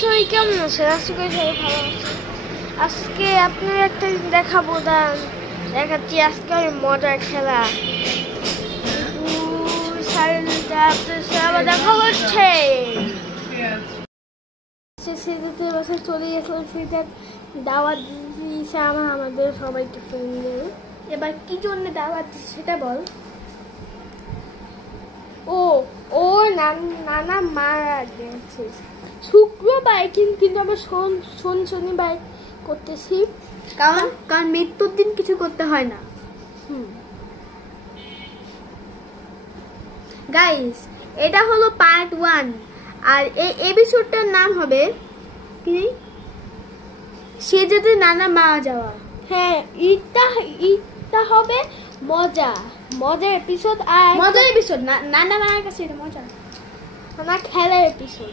সবাই কেমন আছে? আজকে সবাই ভালো আছে। আজকে আপনার একটা দেখাবো, দেখাচ্ছি আজকে আমি মজার খেলা। দেখা হচ্ছে চলে গেছিলাম, সেটা দাওয়াত দিয়েছে আমাদের সবাইকে ফ্রেন্ডে। এবার কি জন্য দাওয়াত দিচ্ছে সেটা বল। ও নানা মারা গেছে শুক্রবার, কিন্তু আমরা শনিবার করতেছি, কারণ মৃত্যুর দিন কিছু করতে হয় না। গাইস, এটা হলো পার্ট 1, আর এই এপিসোডটার নাম হবে কি, সেজেতে নানা মারা যাওয়া। হ্যাঁ, এটা হবে মজার এপিসোড। আর মজার এপিসোড না, নানা মারা গেছে, এটা মজা আমার খেলার এপিসোড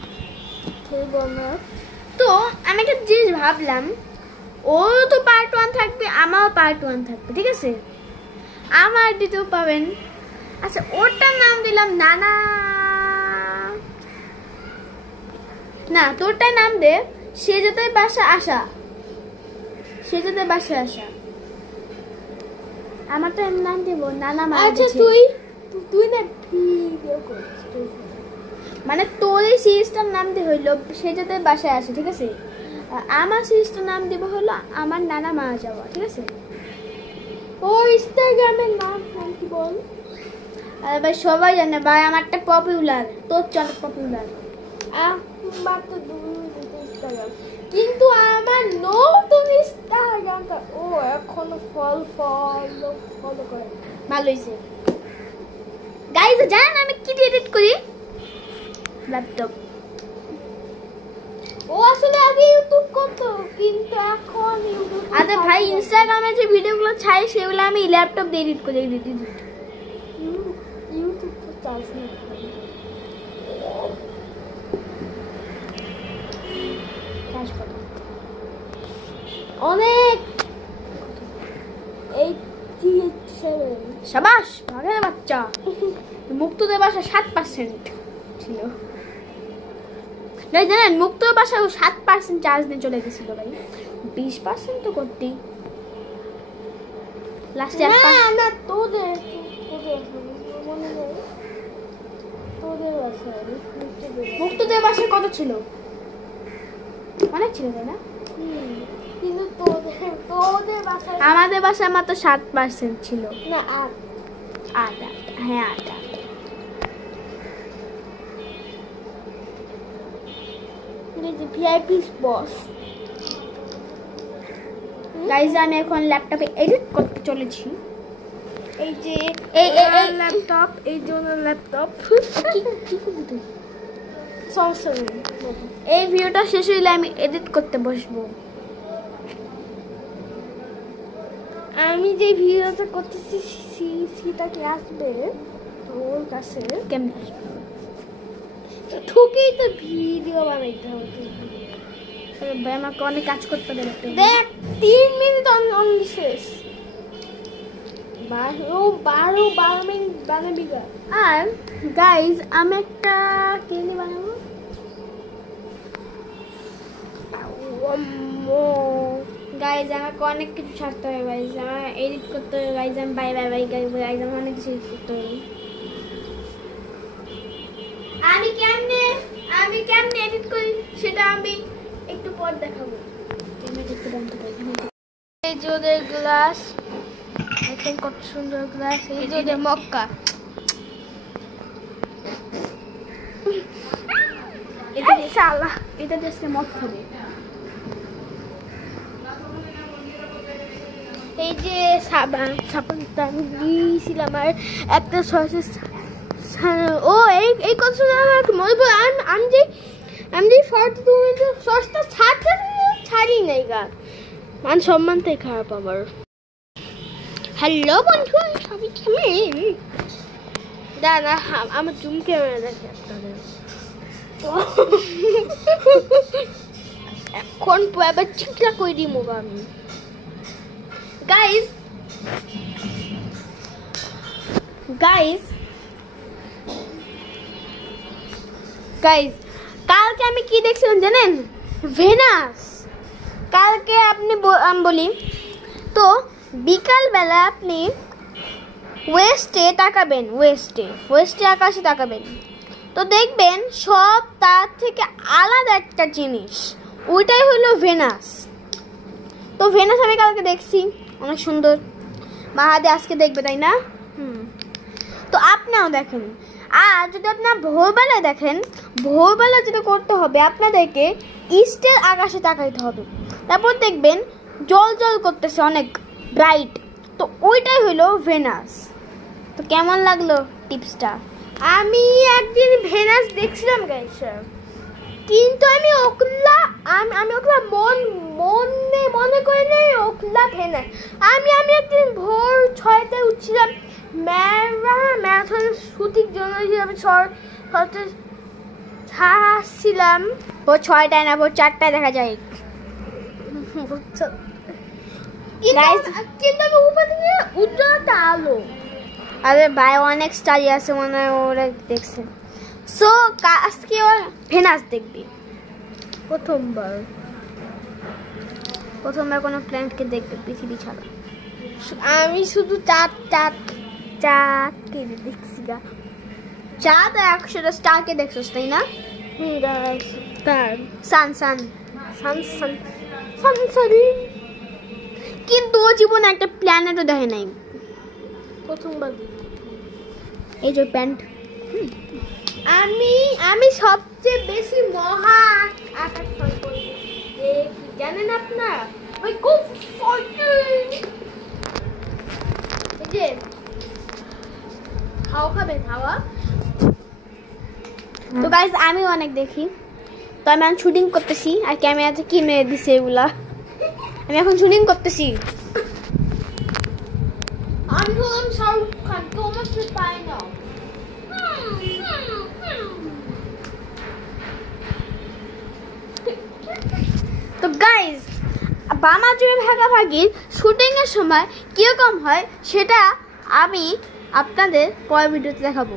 খেলবো আমরা। তো আমি একটা জিনিস ভাবলাম, ওরও তো পার্ট 1 থাকবে, আমারও পার্ট 1 থাকবে, ঠিক আছে? আমার দিতেও পাবেন। আচ্ছা, ওরটার নাম দিলাম নানা, না তোরটার নাম দে সেজেতে বাসা আসা, সেজেতে বাসা আসা। আমারটার নাম দেবো নানা মারা গেছে। আচ্ছা, তুই না ভিডিও করছিস, মানে তোর এই সিরিজটার নাম দিয়ে হইলো সেজেতে বাসায় আসে, ঠিক আছে? আমার সিরিজটার নাম দেবো হলো আমার নানা মারা যাওয়া, ঠিক আছে? ও ইনস্টাগ্রামের নাম কি বল? আরে ভাই, সবাই জানে ভাই আমারটা পপুলার, তোর অনেক পপুলার। আমার তো ইনস্টাগ্রাম, কিন্তু আমার নতুন ইনস্টাগ্রামটা ও এখনো ফলো করে। ভালো হয়েছে। গাইজ, জানেন আমি কি দিয়ে এডিট করি? ল্যাপটপ। ও আসলে আগে ইউটিউব করতো, কিন্তু এখন ইউটিউব। আরে ভাই, ইনস্টাগ্রামে যে ভিডিওগুলো ছাই সেগুলো আমি ল্যাপটপ দিয়ে এডিট করি। ইউটিউব তো চার্জ নেই। অনেক 87। সাবাস, ভাগের বাচ্চা। মুক্তদের বাসা 7% ছিল। ভাই জানেন, মুক্ত বাসা 7% চার্জ দিয়ে চলে গেছিল ভাই। 20% তো করতেই লাস্টে না তোদের মনে নেই। তোদের বাসা মুক্তদের বাসা কত ছিল? অনেক ছিল তাই না? কিন্তু তোদের বাসা, আমাদের বাসায় মাত্র 7% ছিল। না 8। হ্যাঁ 8। ভিআইপি বস। গাইজ, আমি এখন ল্যাপটপে এডিট করতে চলেছি। এই যে এই ল্যাপটপ, এই জন্য ল্যাপটপ। এই ভিডিওটা শেষ হইলে আমি এডিট করতে বসবো। আমি যে ভিডিওটা করতেছি সেটা কি আসবে তোর কাছে? কেমন আসবে? ঠুকেই তো ভিডিও বানাইতে হবে। ভাই, আমাকে অনেক কাজ করতে হবে। দেখ, 3 মিনিট অনলি শেষ। 12 মিনিট বানাবি। আর গাইজ, আমি একটা কেলি বানাবো। গাইজ, আমাকে অনেক কিছু ছাড়তে হবে গাইজ, আমার এডিট করতে হবে গাইজ। আমি বাই গাইজ, আমার অনেক কিছু এডিট করতে হবে। আমি কেমনে এডিট করি সেটা আমি একটু পর দেখাবো। এই যে ওদের গ্লাস, দেখেন কত সুন্দর গ্লাস। এই যে ওদের মক্কা। এটা জাস্ট মদ খাবে। এই যে সাবানটা আমি দিয়েছিলাম, আর একটা সসেস। ও এই কত সুন্দর মনে পড়ে। আমি যে সসটা ছাড়ি নাই গা, মান সম্মানটাই খারাপ আমার। হ্যালো বন্ধু, আমি সবই খেলে দাদা আমার জুম ক্যামেরা দেখে আপনাদের। এখন এবার চিকলা করে দিই মোবা আমি। গাইজ, কালকে আমি কি দেখছিলাম জানেন? ভেনাস। কালকে আপনি আমি বলি তো বিকালবেলা আপনি ওয়েস্টে তাকাবেন, ওয়েস্টে আকাশে তাকাবেন, তো দেখবেন সব তার থেকে আলাদা একটা জিনিস, ওইটাই হলো ভেনাস। তো ভেনাস আমি কালকে দেখছি, অনেক সুন্দর। মাহাদি আজকে দেখবে, তাই না? তো আপনিও দেখেন। আর যদি আপনার ভোরবেলায় দেখেন, ভোরবেলা যেটা করতে হবে আপনাদেরকে ইস্টের আকাশে তাকাইতে হবে, তারপর দেখবেন জল জল করতেছে, অনেক ব্রাইট, তো ওইটাই হলো ভেনাস। তো কেমন লাগলো টিপসটা? আমি একদিন ভেনাস দেখছিলাম গাইস, কিন্তু আমি ওগুলা মনে করি না ওগুলা ভেনাস। আমি একদিন ভোর 6টায় উঠছিলাম, ম্যারাথন শুটিং জন্য আমি আসছিলাম। ভোর 6টায় না, ভোর 4টায় দেখা যায়। কিন্তু আমি উপর থেকে উজ্জ্বলতা আলো। আরে ভাই, অনেক স্টাডি আছে মনে হয়, ওরা দেখছে। সো আজকে ওর ভেনাস দেখবি প্রথমবার কোনো প্ল্যানেটকে দেখবে পৃথিবী ছাড়া। আমি শুধু চাঁদকে দেখছি না। চাঁদ 100টা স্টারকে দেখছিস, তাই না? সান কিন্তু ও জীবনে একটা প্ল্যানেটও দেখে নাই, প্রথমবার। এই যে প্যান্ট। আমি সবচেয়ে বেশি মহা আকাশ করি জানেন আপনারা? ওই খুব এই যে হাওয়া খাবেন, হাওয়া। তো গাইস আমি অনেক দেখি, তো আমি এখন শুটিং করতেছি। আর ক্যামেরাতে কি মেরে দিছে এগুলা, আমি এখন শুটিং করতেছি। আমি হলাম শাহরুখ খান, তোমার সাথে পাই না। তো গাইস বামা জুড়ে ভাগাভাগির শুটিং এর সময় কিরকম হয় সেটা আমি আপনাদের পরের ভিডিওতে দেখাবো।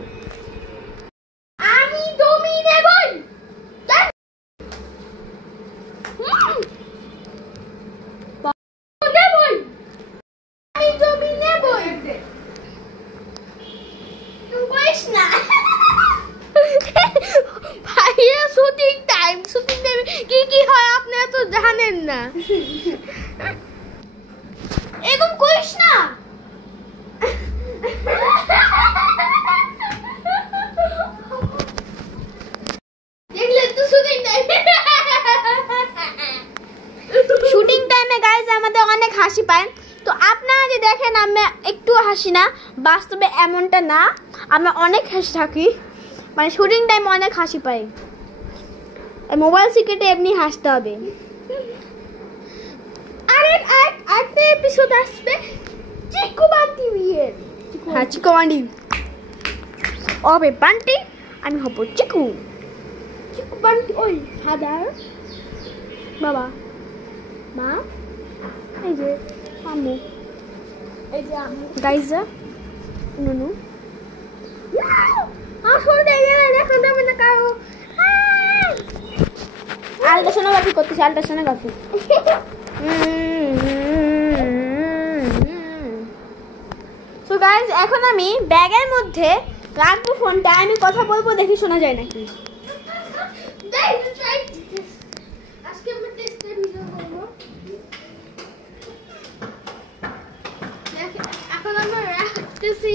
আমি জমি নেবই, আমি জমি নেবই। না ভাইয়া শুটিং টাইম কি হয় আপনারা তো জানেন না। এরকম করিস না। দেখলে তো শুটিং টাইমে গাইস আমাদের অনেক হাসি পায়। তো আপনারা যে দেখেন আমরা একটু হাসি না, বাস্তবে এমনটা না, আমরা অনেক হাসি থাকি, মানে শুটিং টাইমে অনেক হাসি পাই। মোবাইল সিক্রেটে এমনি হাসতে হবে। আরেকটা এপিসোড আসবে চিকু বান্টি বিয়ের। হ্যাঁ, চিকু বান্টি হবে বান্টি, আমি হব চিকু। চিকু বান্টি ওই ফাদার, বাবা, মা, এই যে আম্মু, এই যে আমি গাইস নুনু। আসলে দেখা যাবে না কারো। আল্ট্রাসোনোগ্রাফি করতেছি, আল্ট্রাসোনোগ্রাফি। সো গাইস এখন আমি ব্যাগের মধ্যে রাখবো ফোনটা, আমি কথা বলবো, দেখি শোনা যায় নাকি। আজকে আমরা টেস্টের ভিডিও করব। এখন আমরা রাখতেছি।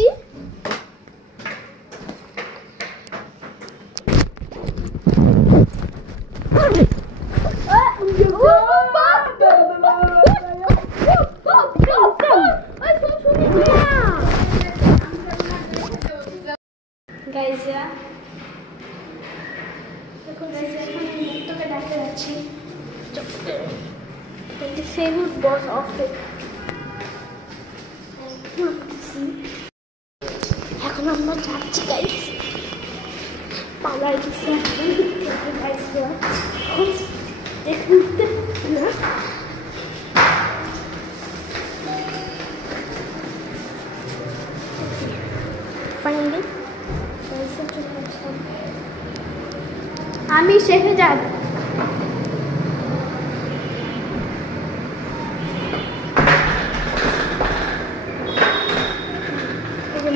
গাইস এখন তোকে ডাকতে যাচ্ছি। famous boss of it. এখন আমরা যাচ্ছি গাইস, পালাই গেছি গাইস। দেখতে না ফাইনালি আমি শেহজাদ।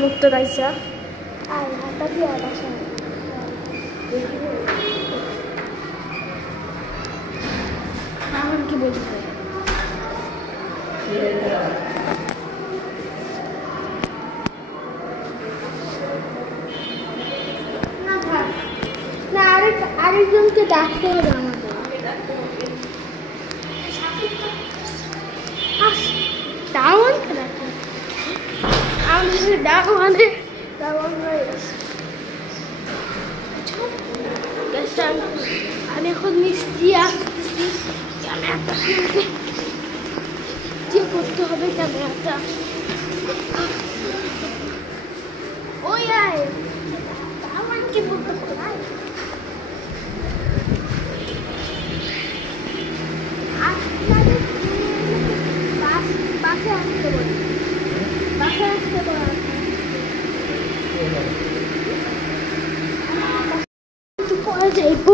মুক্ত গাইছা আর হাতা দিয়ে বাসা আমার কি বলতে না আরেকজনকে ডাকতে হবে আমাদের। দারোয়ানকে ডাকতে আমাদের দারোয়ান হয়ে গেছে। আমি এখন মিষ্টি আসতেছি ক্যামেরাটা দিয়ে করতে হবে ক্যামেরাটা। ওই আয় দারোয়ানকে বলতে হবে বাসে আসতে বলি বাসে আসতে বলা পরে যাইব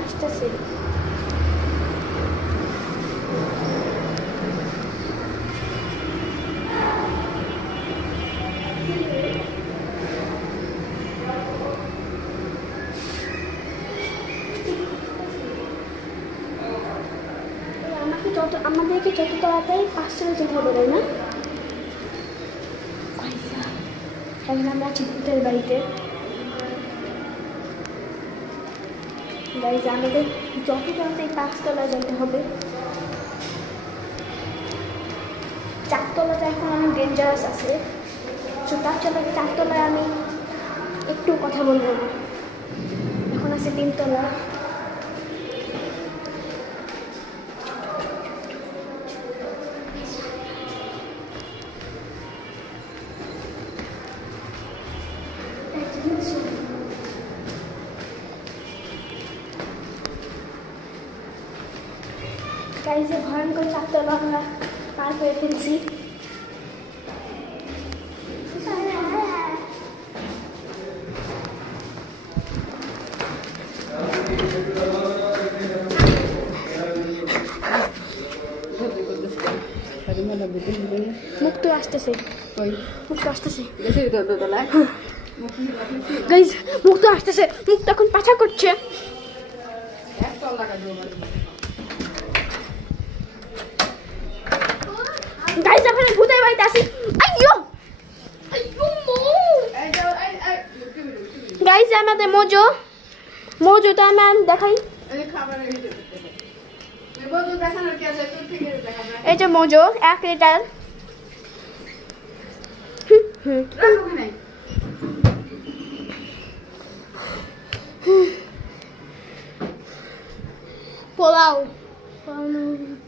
আসতেছে। আমাদেরকে যত তাড়াতাড়ি 5টায় যেতে হবে তাই না? এখন আমরা চিত্তের বাড়িতে গাইজ আমাদের যত তাড়াতাড়ি 5তলায় যেতে হবে। 4তলাটা এখন অনেক ডেঞ্জারাস আছে, তার জন্য 4তলায় আমি একটু কথা বলবো না। এখন আছে 3তলা। গাইজে ভয়ঙ্কর 4তলা আমরা পার করে ফেলছি। মুক্ত আসতেছে, মুক্ত আসতেছে গাইজ, মুক্ত আসতেছে। মুক্ত এখন পাছা করছে। গাইজ এখন ভূতের বাড়িতে আসি। গাইজ আমাদের মজুটা আমি দেখাই। এই যে মজু 1 লিটার।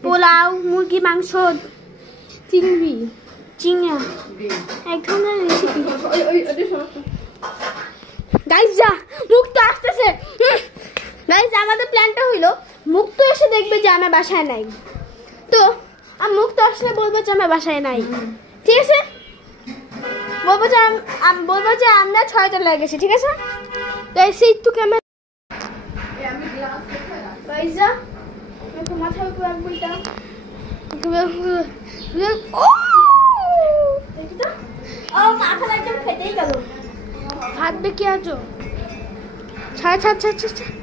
পোলাও, মুরগি মাংস, চিংড়া, এক ধরনের রেসিপি। গাইজ যা মুক্ত আসতেছে। গাইজ আমাদের প্ল্যানটা হইলো মুক্ত এসে দেখবে যে আমার বাসায় নাই, তো মুক্ত আসলে বলবো যে আমার বাসায় নাই, ঠিক আছে? বলবো যে আমরা 6তলায় গেছি, ঠিক আছে? তো সেই তো ক্যামেরা গাইজ যা মাথার উপর রাখবো এটা। মাথাটা একদম ফেটেই গেল। ফাটবে কি আছো? ছাড় ছাড় ছাড় ছাড় ছাড়।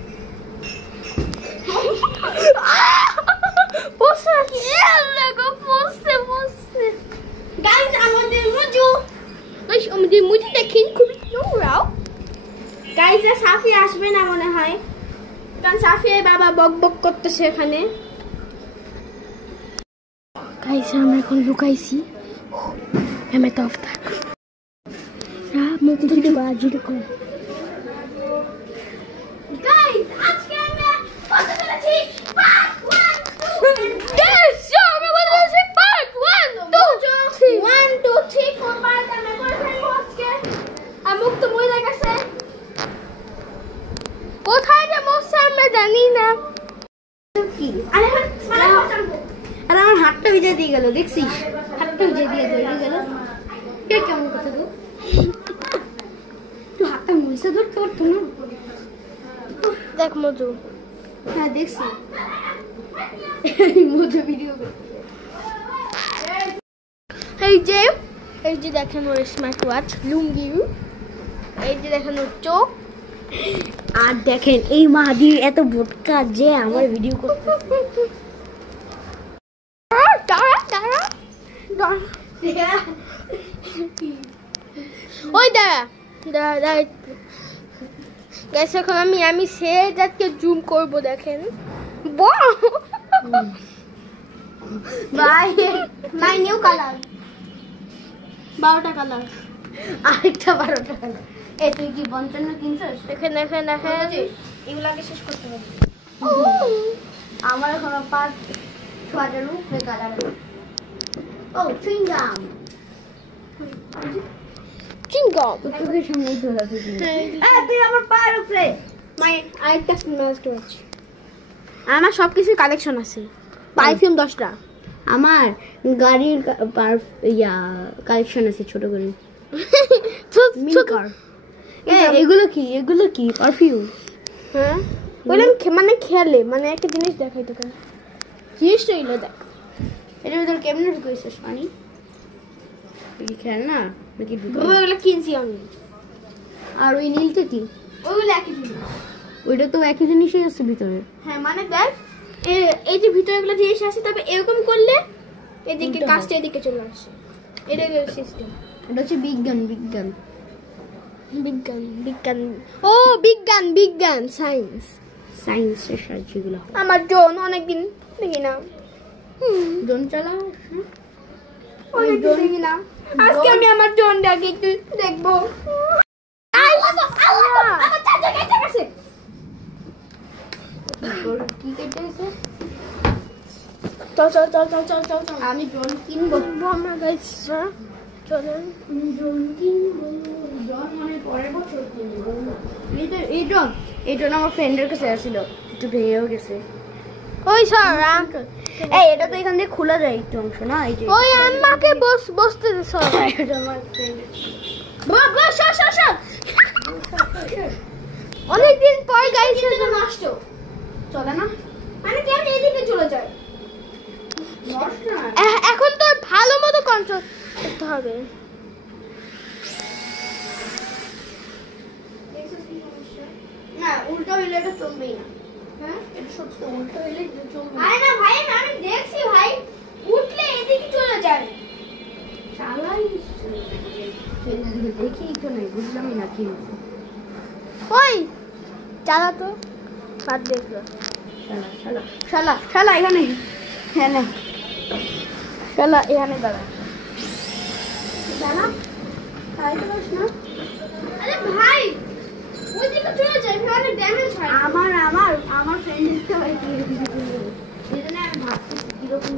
আমাদের মুজু দেখেন খুবই নোংরাও। গাইজ সাফি আসবে না মনে হয়, কারণ সাফিয়ার বাবা বক বক করতেছে এখানে। গাইজ আমরা এখন লুকাইছি। আমি তো থাক মুখ দিকে বাজু করে। গাইজ আজকে আমরা কত করেছি? পার্ট 1 আমি বলেছি পার্ট 1 2 1 2 3 4 পার্ট আমরা করে ফেলবো আজকে। আমুক তো মই লাগাছে কোথায় যে মশা আমরা জানি না কি। আরে আমার হাতটা ভিজে দিয়ে গেল, দেখছিস? হাতটা ভিজে দিয়ে গেল। নিচে ধরতে পারতো না। দেখ মজু। হ্যাঁ দেখছি মজু ভিডিও। এই যে দেখেন ওর স্মার্ট ওয়াচ লুঙ্গি, এই যে দেখেন ওর চোখ, আর দেখেন এই মাহাদির এত বোটকা যে আমার ভিডিও করতে। ওই দাঁড়া গ্যাস, এখন আমি সে যাকে জুম করব দেখেন। মাই নিউ কালার 12টা কালার, আরেকটা 12টা কালার। এই তুই কি 55 কিনছিস? দেখেন এগুলাকে শেষ করতে হবে। আমার এখনো 5-6 উপরে কালার। ও চুইংগাম তোকে সামনেই তো আছে। তুই আমার পায়ের উপরে। আরেকটা স্মার্ট ওয়াচ। আমার সবকিছু কালেকশন আছে। পারফিউম 10টা। আমার গাড়ির কালেকশন আছে, ছোট গাড়ি। এগুলো কি পারফিউম? হ্যাঁ বললাম মানে খেলে, মানে একটা জিনিস দেখাই তোকে, জিনিসটা এলো দেখ। এটার ভিতরে কেমনে ঢুকাইছিস পানি? খেল না নাকি ওইগুলো কিনছি আমি। আর ওই নীলটা কি? ওইগুলো একই জিনিস। ওইটা তো একই জিনিসই আছে ভিতরে। হ্যাঁ মানে দেখ এই যে ভিতরে এগুলো জিনিস আছে, তবে এরকম করলে এদিকে কাজটা এদিকে চলে আসে। এটা সিস্টেম। এটা হচ্ছে বিজ্ঞান। ও বিজ্ঞান সায়েন্সের সাহায্যগুলো। আমার জোন অনেকদিন দেখি না। ড্রোন চালাও? অনেকদিন দেখি না। আজকে আমি আমার জোনটাকে একটু দেখবো। কি কেটেছে? চল আমি ড্রোন কিনবো। আমরা গাইছি চলেন ড্রোন কিনবো। ড্রোন মানে পরের বছর কিনবো। এই ড্রোন আমার ফ্রেন্ডের কাছে আসছিল, একটু ভেঙেও গেছে। ওই স্যার এটা তো এখান দিয়ে খোলা যায় একটু অংশ না? এই যে ওই আমাকে বসতে দে স্যার। এটা আমার ফ্রেন্ড। অনেকদিন পর গাইছি নষ্ট চলে না, মানে কি আমি এদিকে চলে যাই। নষ্ট না। এখন তো ভালো মতো কন্ট্রোল করতে হবে। না উল্টো হইলে এটা চলবেই না। হ্যাঁ এটা সত্য, উল্টো হইলে এটা চলবে না। আরে না ভাই, আমি দেখছি ভাই, উঠলে এদিকে চলে যায়। চালাই দেখি তো নাই, বুঝলামই না কি হয়েছে। ওই চালা তো বাদ দেখলো। শালা এখানে। হ্যাঁ না শালা এখানে দাঁড়া। আরে ভাই ওইদিকে চলে যায়, অনেক ড্যামেজ হয়। আমার ফ্রেন্ডের তো হয় কি, সেজন্য আমি ভাবতেছি কিরকম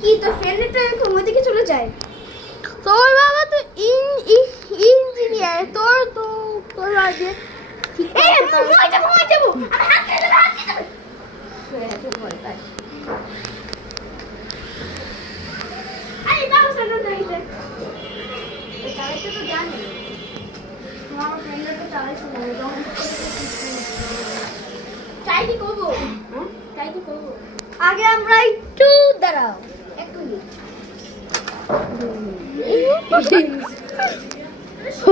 কি তো ফ্রেন্ডের তো এরকম ওইদিকে চলে যায়। তোর বাবা তো ইঞ্জিনিয়ার, তোর আগে ঠিক এই মই যাব আমি হাত দিয়ে দেব। আরে দাও সামনে দাইতে এই চালাইতে তো জানি আমার ফ্রেন্ডের তো চালাইছে না, যখন ট্রাই কি করব, আগে আমরা একটু দাঁড়াও একটু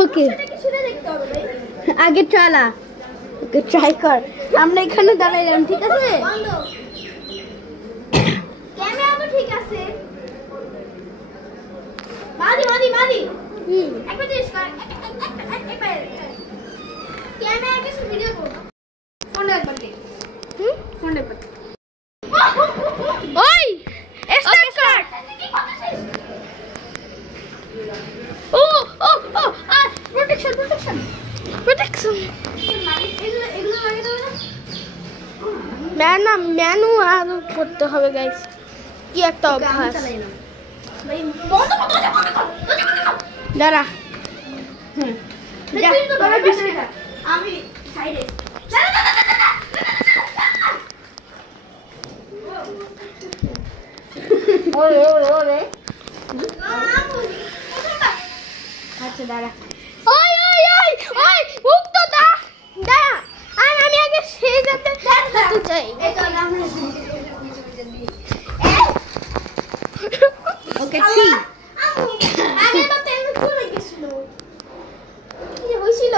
ওকে সেটা দেখতে হবে ভাই। আগে চালা, ওকে ট্রাই কর। আমরা এখানে দাঁড়াইলাম, ঠিক আছে? বন্ধ ক্যামেরা তো ঠিক আছে। মাদি একবার জিজ্ঞেস কর, একবার ক্যামেরা কিছু ভিডিও করব। ফোনে একবার দে। ফোনে একবার ওই স্টার্ট কর। ও প্রোটেকশন ম্যানু আর করতে হবে গাইস, কি একটা অভ্যাস। দাঁড়া আমি সাইডে আচ্ছা দাঁড়া। ওই মুক্ত দা দাঁড়া আমি আগে সেই যাতে দাঁড়াতে চাই এই তো আমরা ওকে ঠিক আমি তো তেল করে গেছিল কি হইছিল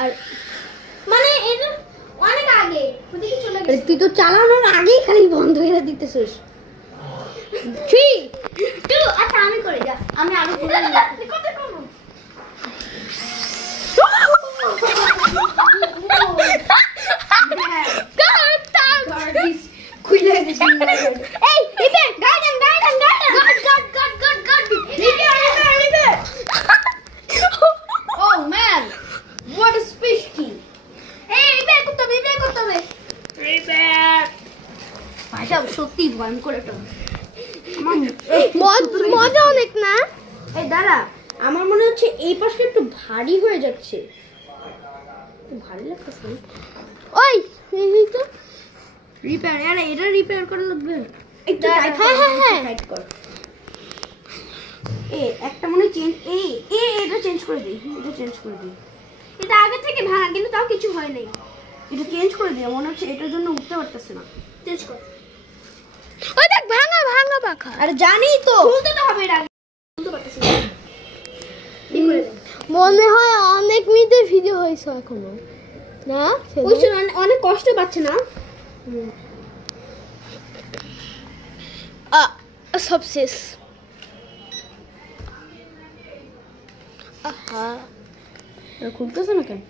আর মানে এটা অনেক আগে ওদিকে চলে গেছে তুই তো চালানোর আগেই খালি বন্ধ করে দিতেছিস 3 2 আচ্ছা আমি করে যা আমি আরো পুরো কত করব খুলে দিছি এই ইবে গার্ডেন গড লিবে Oh man, what a fish key! এই ইবে করতে হবে ভাইটা সত্যি ভয়ঙ্কর একটা মজা অনেক না এই দাঁড়া আমার মনে হচ্ছে এই পাশটা একটু ভারী হয়ে যাচ্ছে ভারী লাগতেছে ওই এই তো রিপেয়ার আরে এটা রিপেয়ার করা লাগবে একটু দাঁড়া, টাইট হ্যাঁ। টাইট কর একটা মনে চেঞ্জ এটা চেঞ্জ করে দিই এটা আগে থেকে ভাঙা কিন্তু তাও কিছু হয় নাই এটা চেঞ্জ করে দিই মনে হচ্ছে এটার জন্য উঠতে পারতেছে না চেঞ্জ কর ওই দেখ ভাঙা পাখা আরে জানি তো খুলতে তো হবে এটা খুলতে পারতেছি না মনে হয় অনেক মিনিটের ভিডিও হয়েছে এখনো না ওই অনেক কষ্ট পাচ্ছে না সব শেষ আহা খুলতেছে না কেন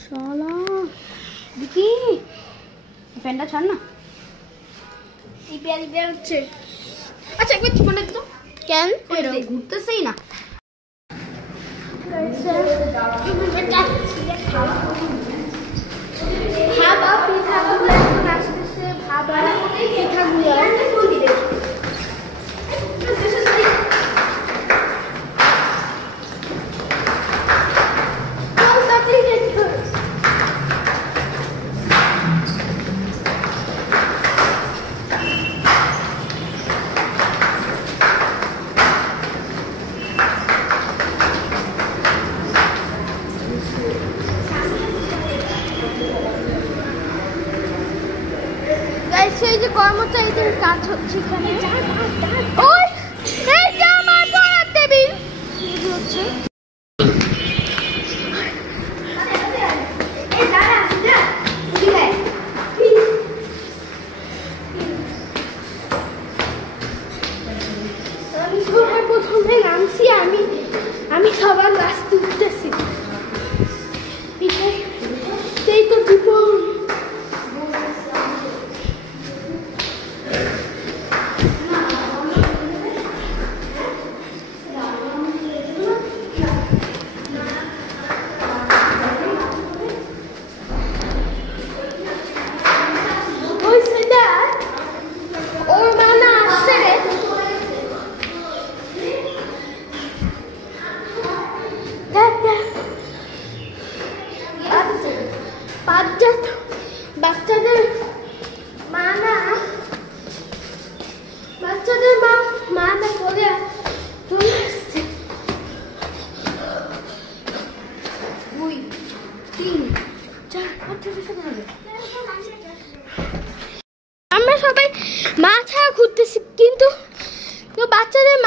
শালা দেখি ফ্যানটা ছাড় না রিপেয়ার হচ্ছে আচ্ছা একবার ফোনটা দিতো কেন এটা ঘুরতেছেই না ভাবা পিঠাগুলো এখন আসতেছে ভাবা পিঠাগুলো সেই যে কর্মচারীদের কাজ হচ্ছে এখানে ওই এই যে আমার পড়ার টেবিল হচ্ছে আমি সবার প্রথমে নামছি আমি সবার লাস্টে উঠতেছি সেই তো জীবন বাচ্চাদের মা না বলে চলে আসছে 2 3 4 আমরা সবাই মাছা ঘুরতেছি কিন্তু বাচ্চাদের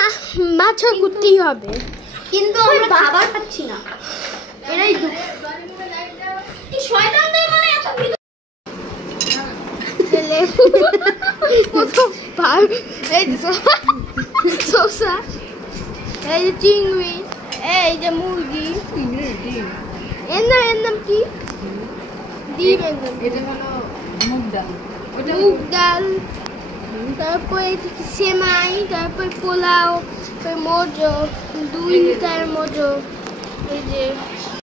মাছা ঘুরতেই হবে কিন্তু আমরা খাবার পাচ্ছি না এরাই শয়তানদের মানে এত প্রথম এই যে শসা এই যে চিংড়ি এই যে মুরগি এর নাম কি ডিম এটা হলো মুগ ডাল তারপরে সেমাই তারপর পোলাও মোজো 2 লিটার মোজো এই যে